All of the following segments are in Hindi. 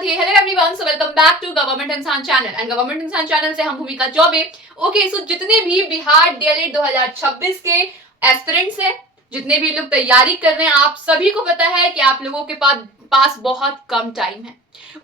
साथ ही hello everyone, so welcome back to government Insaan channel and government Insaan channel से हम भूमिका चौबे। ओके, सो जितने भी बिहार डीएलएड 2026 के एस्पिरेंट्स हैं, जितने भी लोग तैयारी कर रहे हैं, आप सभी को पता है कि आप लोगों के पास बहुत कम टाइम है।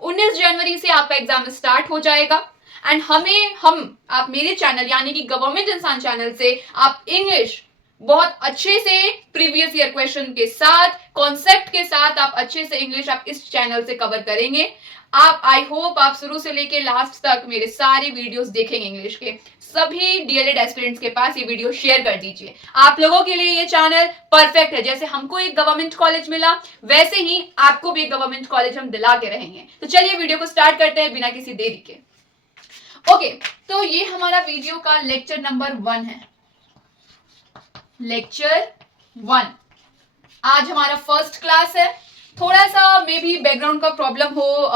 19 जनवरी से आपका एग्जाम स्टार्ट हो जाएगा एंड आप मेरे चैनल यानी कि गवर्नमेंट इंसान चैनल से आप इंग्लिश बहुत अच्छे से प्रीवियस ईयर क्वेश्चन के साथ, कॉन्सेप्ट के साथ आप अच्छे से इंग्लिश आप इस चैनल से कवर करेंगे। आप आई होप आप शुरू से लेके लास्ट तक मेरे सारे वीडियोस देखेंगे इंग्लिश के। सभी डीएलएड एस्पिरेंट्स के पास ये वीडियो शेयर कर दीजिए। आप लोगों के लिए ये चैनल परफेक्ट है। जैसे हमको एक गवर्नमेंट कॉलेज मिला, वैसे ही आपको भी एक गवर्नमेंट कॉलेज हम दिला के रहेंगे। तो चलिए वीडियो को स्टार्ट करते हैं बिना किसी देरी के। ओके, तो ये हमारा वीडियो का लेक्चर नंबर 1 है। लेक्चर 1 आज हमारा फर्स्ट क्लास है। थोड़ा सा मे बी बैकग्राउंड का प्रॉब्लम हो,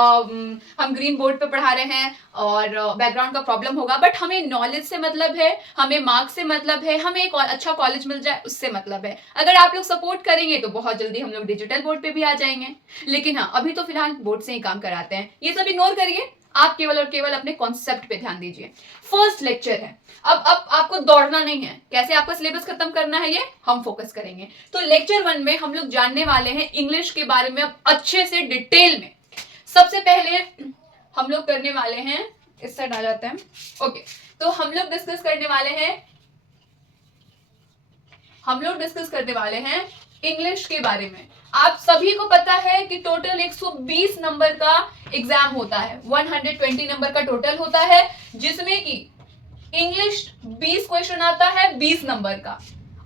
हम ग्रीन बोर्ड पे पढ़ा रहे हैं और बैकग्राउंड का प्रॉब्लम होगा, बट हमें नॉलेज से मतलब है, हमें मार्क्स से मतलब है, हमें एक अच्छा कॉलेज मिल जाए उससे मतलब है। अगर आप लोग सपोर्ट करेंगे तो बहुत जल्दी हम लोग डिजिटल बोर्ड पे भी आ जाएंगे, लेकिन हाँ, अभी तो फिलहाल बोर्ड से ही काम कराते हैं। ये सब इग्नोर करिए, आप केवल और केवल अपने कॉन्सेप्ट पे ध्यान दीजिए। फर्स्ट लेक्चर है। अब आपको दौड़ना नहीं है, कैसे आपका सिलेबस खत्म करना है ये हम फोकस करेंगे। तो लेक्चर 1 में हम लोग जानने वाले हैं इंग्लिश के बारे में अब अच्छे से डिटेल में। सबसे पहले हम लोग करने वाले हैं, इस साइड आ जाते हैं। ओके, तो हम लोग डिस्कस करने वाले हैं इंग्लिश के बारे में। आप सभी को पता है कि टोटल 120 नंबर का एग्जाम होता है, 120 नंबर का टोटल होता है, जिसमें कि इंग्लिश 20 क्वेश्चन आता है 20 नंबर का।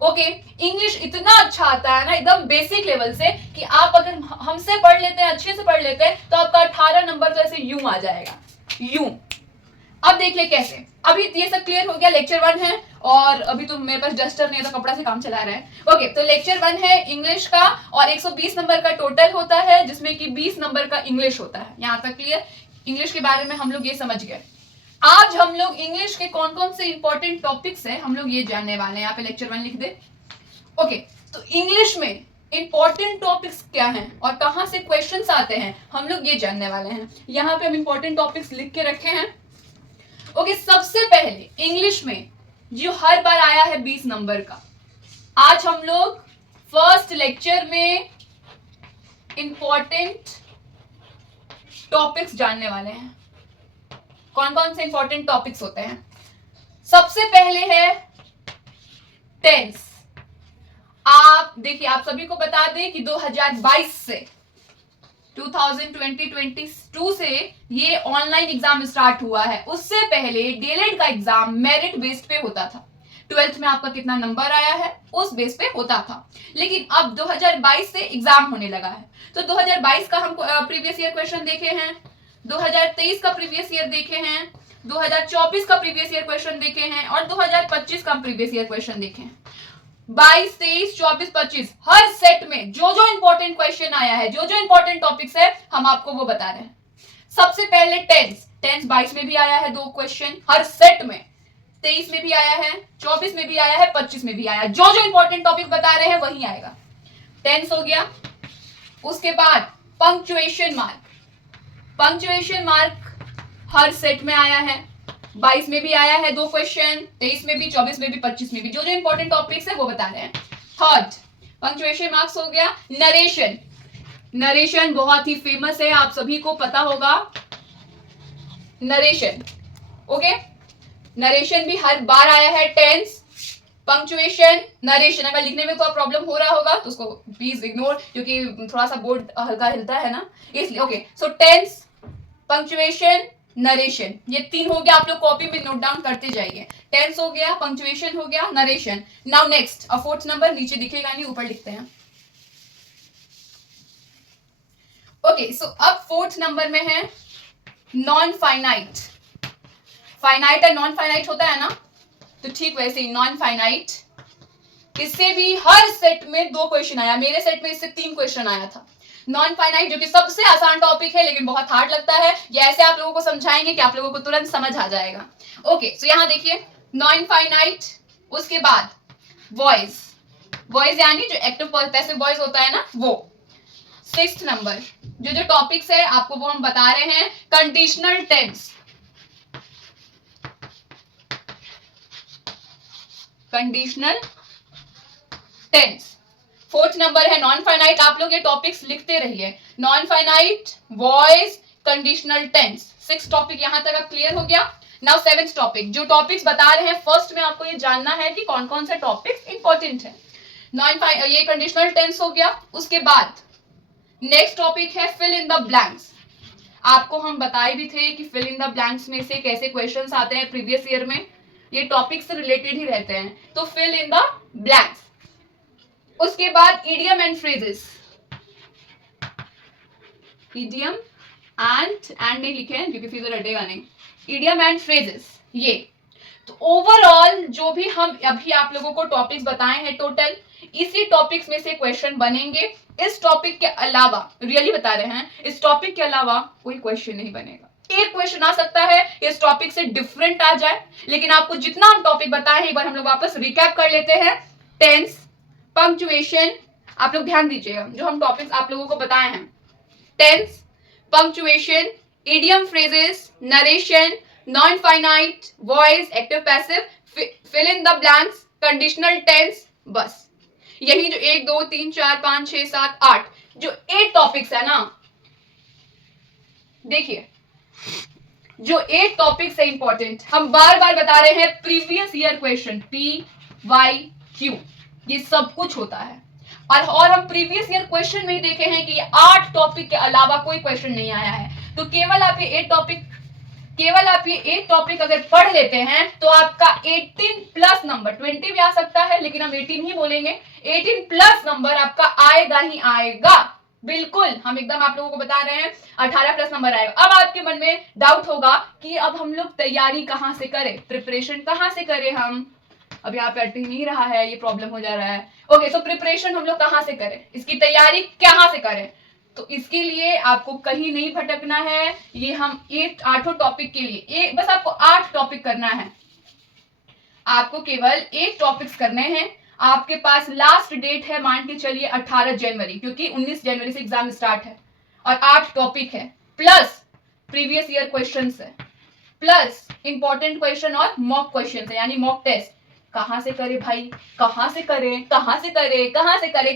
ओके, इंग्लिश इतना अच्छा आता है ना, एकदम बेसिक लेवल से, कि आप अगर हमसे पढ़ लेते हैं, अच्छे से पढ़ लेते हैं, तो आपका 18 नंबर तो ऐसे यूं आ जाएगा, यूं। अब देख ले कैसे। अभी ये सब क्लियर हो गया। लेक्चर 1 है और अभी तो मेरे पास डस्टर नहीं है तो कपड़ा से काम चला रहा है। ओके, तो लेक्चर 1 है इंग्लिश का और 120 नंबर का टोटल होता है, जिसमें कि 20 नंबर का इंग्लिश होता है। यहां तक क्लियर? इंग्लिश के बारे में हम लोग ये समझ गए। आज हम लोग इंग्लिश के कौन कौन से इंपॉर्टेंट टॉपिक्स हैं हम लोग ये जानने वाले हैं। यहाँ पे लेक्चर 1 लिख दे। ओके, तो इंग्लिश में इंपॉर्टेंट टॉपिक्स क्या हैं और कहां से क्वेश्चंस आते हैं हम लोग ये जानने वाले हैं। यहाँ पे हम इंपॉर्टेंट टॉपिक्स लिख के रखे हैं। ओके, सबसे पहले इंग्लिश में जो हर बार आया है 20 नंबर का, आज हम लोग फर्स्ट लेक्चर में इंपॉर्टेंट टॉपिक्स जानने वाले हैं। कौन कौन से इंपॉर्टेंट टॉपिक्स होते हैं? सबसे पहले है टेंस। आप देखिए, आप सभी को बता दें कि 2022 से 2022 से ये ऑनलाइन एग्जाम स्टार्ट हुआ है। उससे पहले डीएलएड का एग्जाम मेरिट बेस्ड पे होता था। 12th में आपका कितना नंबर आया है उस बेस पे होता था, लेकिन अब 2022 से एग्जाम होने लगा है। तो 2022 का हम प्रीवियस ईयर क्वेश्चन देखे हैं, 2023 का प्रीवियस ईयर देखे हैं, 2024 का प्रीवियस ईयर क्वेश्चन देखे हैं और 2025 का प्रीवियस ईयर क्वेश्चन देखे हैं। 22, 23, 24, 25 हर सेट में जो जो इंपॉर्टेंट क्वेश्चन आया है, जो जो इंपॉर्टेंट टॉपिक्स है, हम आपको वो बता रहे हैं। सबसे पहले टेंस 22 में भी आया है 2 क्वेश्चन हर सेट में, 23 में भी आया है, 24 में भी आया है, 25 में भी आया है। जो जो इंपॉर्टेंट टॉपिक बता रहे हैं वही आएगा। टेंस हो गया। उसके बाद पंक्चुएशन मार्क। पंक्चुएशन मार्क हर सेट में आया है, 22 में भी आया है 2 क्वेश्चन, 23 में भी, 24 में भी, 25 में भी। जो जो इंपॉर्टेंट टॉपिक्स है वो बता रहे हैं। थर्ड पंक्चुएशन मार्क्स हो गया। नरेशन। नरेशन बहुत ही फेमस है, आप सभी को पता होगा नरेशन। ओके, नरेशन भी हर बार आया है। Tense, punctuation, narration. अगर लिखने में कोई प्रॉब्लम हो रहा होगा तो उसको प्लीज इग्नोर, क्योंकि थोड़ा सा बोर्ड हल्का हिलता है ना, इसलिए। ओके, सो टेंस, पंक्चुएशन, नरेशन, ये 3 हो गया। आप लोग कॉपी में नोट डाउन करते जाइए। टेंस हो गया, पंक्चुएशन हो गया, narration. Now next, 4th number नीचे दिखेगा नहीं, ऊपर लिखते हैं। ओके, सो अब 4th नंबर में है नॉन फाइनाइट। फाइनाइट और नॉन फाइनाइट होता है ना, तो ठीक वैसे ही नॉन फाइनाइट, इससे भी हर सेट में 2 क्वेश्चन आया। मेरे सेट में इससे 3 क्वेश्चन आया था। नॉन फाइनाइट जो कि सबसे आसान टॉपिक है लेकिन बहुत हार्ड लगता है, ये ऐसे आप लोगों को समझाएंगे कि आप लोगों को तुरंत समझ आ जाएगा। ओके, सो यहां देखिए नॉन फाइनाइट। उसके बाद वॉइस। वॉइस यानी जो एक्टिव पैसिव वॉइस होता है ना, वो। 6th नंबर जो टॉपिक्स है आपको वो हम बता रहे हैं। Conditional tense, conditional tense. 4th number है नॉन फाइनाइट। आप लोग ये टॉपिक्स लिखते रहिए, non finite, voice, conditional tense. 6 topic यहां तक अब क्लियर हो गया। नाउ 7th टॉपिक, जो टॉपिक्स बता रहे हैं फर्स्ट में आपको ये जानना है कि कौन कौन से टॉपिक्स इंपॉर्टेंट है। ये कंडीशनल टेंस हो गया। उसके बाद नेक्स्ट टॉपिक है फिल इन द ब्लैंक्स। आपको हम बताए भी थे कि फिल इन द ब्लैंक्स में से कैसे क्वेश्चंस आते हैं प्रीवियस ईयर में, ये टॉपिक से रिलेटेड ही रहते हैं, तो फिल इन द ब्लैंक्स। उसके बाद idiom and phrases, idiom and नहीं लिखे हैं क्योंकि फिर रटेगा नहीं, इडियम एंड फ्रेजेस ये। तो ओवरऑल जो भी हम अभी आप लोगों को टॉपिक्स बताए हैं टोटल, इसी टॉपिक्स में से क्वेश्चन बनेंगे। इस टॉपिक के अलावा, रियली बता रहे हैं, इस टॉपिक के अलावा कोई क्वेश्चन नहीं बनेगा। एक क्वेश्चन आ सकता है इस टॉपिक से डिफरेंट आ जाए, लेकिन आपको जितना हम टॉपिक बताए हैं एक बार हम लोग वापस रिकैप कर लेते हैं। टेंस, पंक्चुएशन, आप लोग ध्यान दीजिएगा जो हम टॉपिक्स आप लोगों को बताए हैं, tense, punctuation, idiom phrases, narration, non finite, voice, active passive, fill in the blanks, conditional tense, बस यही जो 1 2 3 4 5 6 7 8 जो 8 टॉपिक्स है ना, देखिए जो 8 टॉपिक्स है इंपॉर्टेंट, हम बार बार बता रहे हैं प्रीवियस ईयर क्वेश्चन PYQ ये सब कुछ होता है। और हम प्रीवियस ईयर क्वेश्चन में ही देखे हैं कि ये 8 टॉपिक के अलावा कोई क्वेश्चन नहीं आया है। तो केवल आप ये 8 टॉपिक अगर पढ़ लेते हैं तो आपका 18 प्लस नंबर, 20 भी आ सकता है लेकिन हम 18 ही बोलेंगे, 18 प्लस नंबर आपका आएगा ही आएगा। बिल्कुल हम एकदम आप लोगों को बता रहे हैं 18 प्लस नंबर आएगा। अब आपके मन में डाउट होगा कि अब हम लोग तैयारी कहां से करें, प्रिपरेशन कहां से करें, हम अब यहाँ पे अट ही नहीं रहा है, ये प्रॉब्लम हो जा रहा है। ओके, सो प्रिपरेशन हम लोग कहां से करें, इसकी तैयारी कहां से करें, तो इसके लिए आपको कहीं नहीं भटकना है। ये हम 8 टॉपिक के लिए बस आपको 8 टॉपिक करना है, आपको केवल 8 टॉपिक्स करने हैं। आपके पास लास्ट डेट है मान के चलिए 18 जनवरी, क्योंकि 19 जनवरी से एग्जाम स्टार्ट है, और 8 टॉपिक है प्लस प्रीवियस ईयर क्वेश्चंस है प्लस इंपॉर्टेंट क्वेश्चन और मॉक क्वेश्चन है, यानी मॉक टेस्ट। कहां से करे भाई, कहां से करें,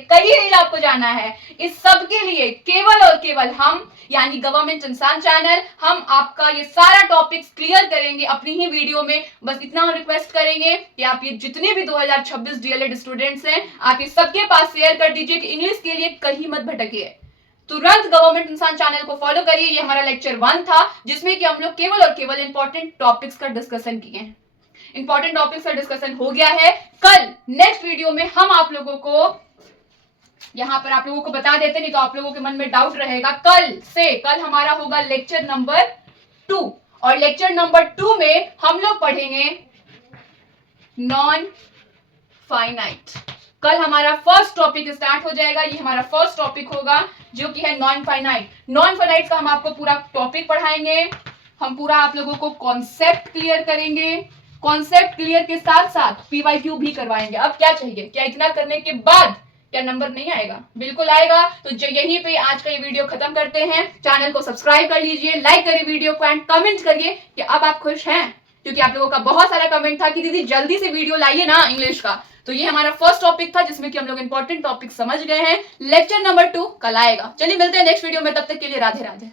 कहीं नहीं आपको जाना है। इस सब के लिए केवल और केवल हम यानी गवर्नमेंट इंसान चैनल, हम आपका ये सारा टॉपिक्स क्लियर करेंगे अपनी ही वीडियो में। बस इतना रिक्वेस्ट करेंगे कि आप ये जितने भी 2026 डीएलएड स्टूडेंट्स हैं, आप ये सबके पास शेयर कर दीजिए कि इंग्लिश के लिए कहीं मत भटकिए। तुरंत गवर्नमेंट इंसान चैनल को फॉलो करिए। ये हमारा लेक्चर 1 था जिसमें कि हम लोग केवल और केवल इंपॉर्टेंट टॉपिक्स का डिस्कशन किए हैं। इंपॉर्टेंट टॉपिक्स का डिस्कशन हो गया है। कल नेक्स्ट वीडियो में हम आप लोगों को यहां पर आप लोगों को बता देते, नहीं तो आप लोगों के मन में डाउट रहेगा। कल हमारा होगा लेक्चर नंबर 2, और लेक्चर नंबर 2 में हम लोग पढ़ेंगे नॉन फाइनाइट। कल हमारा फर्स्ट टॉपिक स्टार्ट हो जाएगा, ये हमारा फर्स्ट टॉपिक होगा जो कि है नॉन फाइनाइट। नॉन फाइनाइट का हम आपको पूरा टॉपिक पढ़ाएंगे, हम पूरा आप लोगों को कॉन्सेप्ट क्लियर करेंगे, कॉन्सेप्ट क्लियर के साथ साथ PYQ भी करवाएंगे। अब क्या चाहिए, क्या इतना करने के बाद क्या नंबर नहीं आएगा? बिल्कुल आएगा। तो यहीं पे आज का ये वीडियो खत्म करते हैं। चैनल को सब्सक्राइब कर लीजिए, लाइक करिए वीडियो को एंड कमेंट करिए कि अब आप खुश हैं, क्योंकि आप लोगों का बहुत सारा कमेंट था कि दीदी जल्दी से वीडियो लाइए ना इंग्लिश का। तो ये हमारा फर्स्ट टॉपिक था जिसमें कि हम लोग इंपॉर्टेंट टॉपिक समझ गए हैं। लेक्चर नंबर 2 कल आएगा। चलिए मिलते हैं नेक्स्ट वीडियो में, तब तक के लिए राधे राधे।